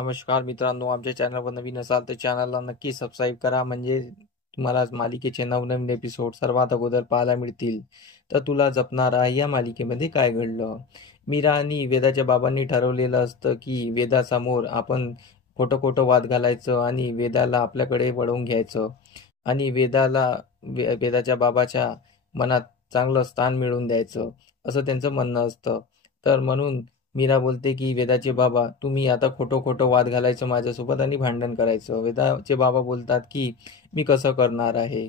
नमस्कार मित्रांनो, आमच्या चॅनलवर नवीन असाल तर चॅनलला नक्की सबस्क्राईब करा, म्हणजे तुम्हाला मालिकेचे नवनवीन एपिसोड सर्वात अगोदर पाहायला मिळतील. तर तुला जपणार आहे या मालिकेमध्ये काय घडलं? मीरा आणि वेदाच्या बाबांनी ठरवलेलं असतं की वेदासमोर आपण खोटं खोटं वाद घालायचं आणि वेदाला आपल्याकडे वळवून घ्यायचं आणि वेदाच्या बाबाच्या मनात चांगलं स्थान मिळवून द्यायचं, असं त्यांचं म्हणणं असतं. तर म्हणून मीरा बोलते की वेदाचे बाबा, तुम्ही आता खोटं खोटं वाद घालायचं माझ्यासोबत आणि भांडण करायचं. वेदाचे बाबा बोलतात की मी कसं करणार आहे.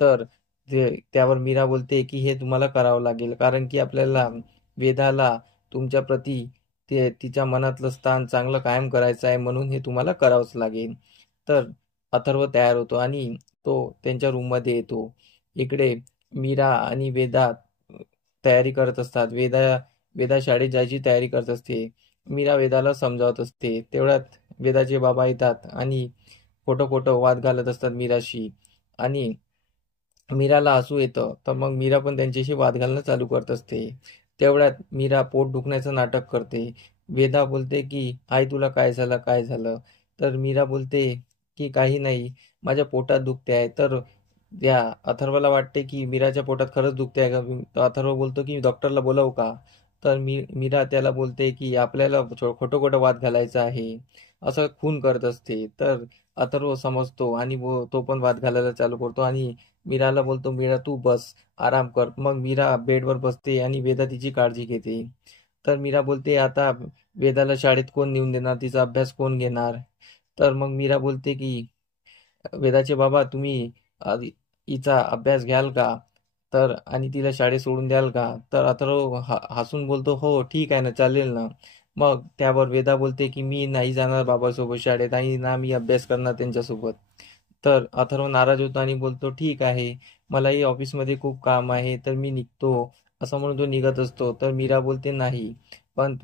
तर त्यावर मीरा बोलते की हे तुम्हाला करावं लागेल, कारण की आपल्याला वेदाला तुमच्या प्रती तिच्या मनातलं स्थान चांगलं कायम करायचं आहे, म्हणून हे तुम्हाला करावंच लागेल. तर अथर्व तयार होतो आणि तो त्यांच्या रूममध्ये येतो. इकडे मीरा आणि वेदा तयारी करत असतात. वेदा शाळेत जायची तयारी करत असते. मीरा वेदाला समजावत असते. तेवढ्यात वेदाचे बाबा येतात आणि खोटं खोटं वाद घालत असतात मीराशी आणि मीराला हसू येतं. तर मग मीरा पण त्यांच्याशी वाद घालणं चालू करत असते. तेवढ्यात मीरा पोट दुखण्याचं नाटक करते. वेदा बोलते की आई तुला काय झालं काय झालं. तर मीरा बोलते की काही नाही, माझ्या पोटात दुखते आहे. तर त्या अथर्वला वाटते की मीराच्या पोटात खरंच दुखते आहे का. तर अथर्व बोलतो की डॉक्टरला बोलावू का. तर मीरा त्याला बोलते की आपल्याला खोटं खोटं वाद घालायचं आहे, असं खून करत असते. तर अथर्व समजतो आणि तो पण वाद घालायला चालू करतो आणि मीराला बोलतो, मीरा तू बस, आराम कर. मग मीरा बेडवर बसते आणि वेदा तिची काळजी घेते. तर मीरा बोलते, आता वेदाला शाळेत कोण नेऊन देणार, तिचा अभ्यास कोण घेणार. तर मग मीरा बोलते की वेदाचे बाबा, तुम्ही हिचा अभ्यास घ्याल का, तर आणि तिला शाळेत सोडून द्याल का. तर अथर्व हसून बोलतो, हो ठीक आहे ना, चालेल ना. मग त्यावर वेदा बोलते की मी नाही जाणार बाबासोबत शाळेत आणि ना मी अभ्यास करणार त्यांच्यासोबत. तर अथर्व नाराज होतो आणि बोलतो, ठीक आहे, मलाही ऑफिसमध्ये खूप काम आहे, तर मी निघतो, असं म्हणून तो निघत असतो. तर मीरा बोलते, नाही, पण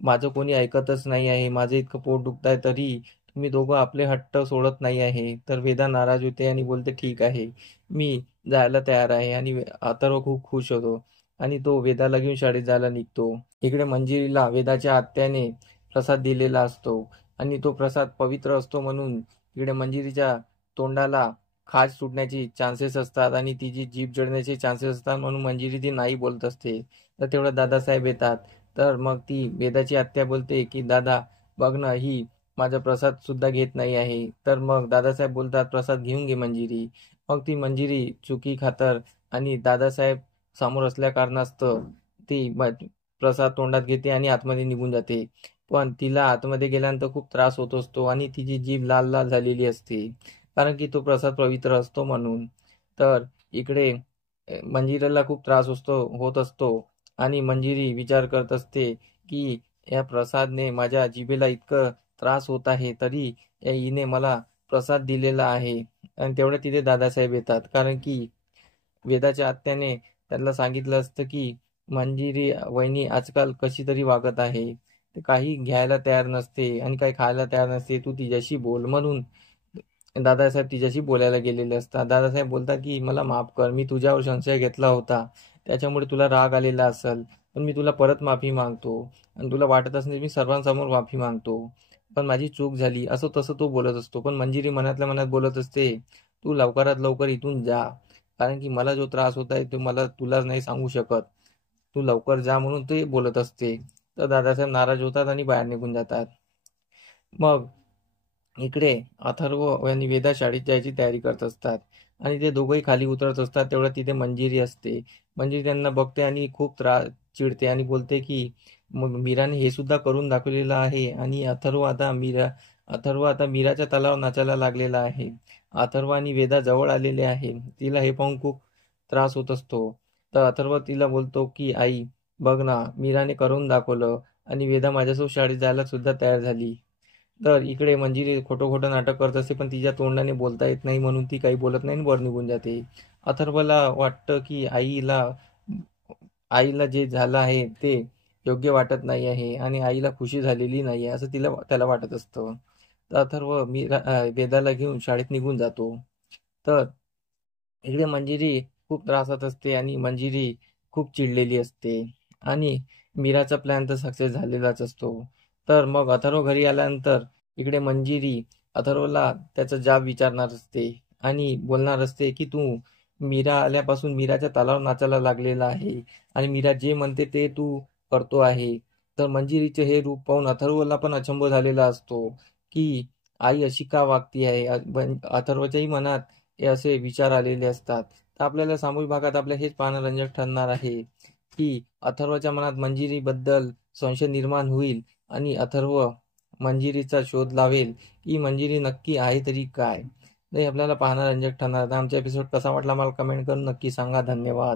माझं कोणी ऐकतच नाही आहे, माझं इतकं पोट दुखत आहे तरी तुम्ही दोघं आपले हट्ट सोडत नाही आहे. तर वेदा नाराज होते आणि बोलते, ठीक आहे, मी जायला तयार आहे. आणि अथर्व खूप खुश होतो आणि तो वेदाला घेऊन शाळेत जायला निघतो. इकडे मंजिरीला वेदाच्या आत्याने प्रसाद दिलेला असतो आणि तो प्रसाद पवित्र असतो, म्हणून इकडे मंजिरीच्या तोंडाला खाज सुटण्याची चान्सेस असतात आणि तिची जीभ जळण्याचे चान्सेस असतात, म्हणून मंजिरी ती नाही बोलत असते. तर तेवढ्या दादासाहेब येतात. तर मग ती वेदाची आत्या बोलते की दादा बघ ना, ही माझा प्रसाद सुद्धा घेत नाही आहे. तर मग दादासाहेब बोलतात, प्रसाद घेऊन घे मंजिरी. मग ती मंजिरी चुकी खातर आणि दादासाहेब समोर असल्या कारणास्तव ती प्रसाद तोंडात घेते आणि आतमध्ये निघून जाते. पण तिला आतमध्ये गेल्यानंतर खूप त्रास होत असतो आणि तिची जीभ लाल लाल झालेली असते, कारण की तो प्रसाद पवित्र असतो म्हणून. तर इकडे मंजिरीला खूप त्रास होत असतो आणि मंजिरी विचार करत असते की या प्रसादने माझ्या जिभेला इतकं त्रास होत आहे, तरी या हिने मला प्रसाद दिलेला आहे. आणि तेवढ्या तिथे दादासाहेब येतात, कारण की वेदाच्या आत्याने त्यांना सांगितलं असतं की मंजिरी वहिनी आजकाल कशी तरी वागत आहे, ते काही घ्यायला तयार नसते आणि काही खायला तयार नसते, तू तिच्याशी बोल. म्हणून दादासाहेब तिच्याशी बोलायला गेलेले असतात. दादासाहेब बोलतात की मला माफ कर, मी तुझ्यावर संशय घेतला होता, त्याच्यामुळे तुला राग आलेला असेल, पण मी तुला परत माफी मागतो आणि तुला वाटत असेल मी सर्वांसमोर माफी मागतो, पण माझी चूक झाली, असं तसं तो बोलत असतो. पण मंजिरी मनातल्या मनात बोलत असते, तू लवकरात लवकर इथून जा, कारण की मला जो त्रास होत आहे तो मला तुलाच नाही सांगू शकत, तू लवकर जा, म्हणून ते बोलत असते. तर दादासाहेब नाराज होतात आणि बाहेर निघून जातात. मग इकडे अथर्व आणि वेदा शाळेत जायची तयारी करत असतात आणि ते दोघंही खाली उतरत असतात. तेवढ्या तिथे मंजिरी असते. मंजिरी त्यांना बघते आणि खूप चिडते आणि बोलते की मग मीराने हे सुद्धा करून दाखवलेलं आहे आणि अथर्व आता मीराच्या तलावर नाचायला लागलेला आहे. अथर्व आणि वेदा जवळ आलेले आहे. तिला हे पाहून खूप त्रास होत असतो. तर अथर्व तिला बोलतो की आई बघ ना, मीराने करून दाखवलं आणि वेदा माझ्यासोबत शाळेत जायला सुद्धा तयार झाली. तर इकडे मंजिरी खोटं खोटं नाटक करत असते, पण तिच्या तोंडाने बोलता येत नाही, म्हणून ती काही बोलत नाही आणि वर निघून जाते. अथर्वला वाटतं की आईला जे झालं आहे ते योग्य वाटत नाही आहे आणि आईला खुशी झालेली नाही आहे, असं त्याला वाटत असतं. तर अथर्व वेदाला घेऊन शाळेत निघून जातो. तर इकडे मंजिरी खूप त्रासात असते आणि मंजिरी खूप चिडलेली असते आणि मीराचा प्लॅन तर सक्सेस झालेलाच असतो. तर मग अथर्व घरी आल्यानंतर इकडे मंजिरी अथर्वला त्याचा जाब विचारणार असते आणि बोलणार असते की तू मीरा आल्यापासून मीराच्या तालावर नाचायला लागलेला आहे आणि मीरा जे म्हणते ते तू करतो आहे. तर मंजिरीचे हे रूप पाहून अथर्वला पण अचंब झालेला असतो की आई अशी का वागती आहे. अथर्वच्याही मनात हे असे विचार आलेले असतात. तर आपल्याला सामूहिक भागात आपल्या हेच पाहणं रंजक ठरणार आहे की अथर्वच्या मनात मंजिरीबद्दल संशय निर्माण होईल आणि अथर्व मंजिरीचा शोध लावेल की मंजिरी नक्की आहे तरी काय. हे आपल्याला पाहणं रंजक ठरणार. आमचा एपिसोड कसा वाटला मला कमेंट करून नक्की सांगा. धन्यवाद.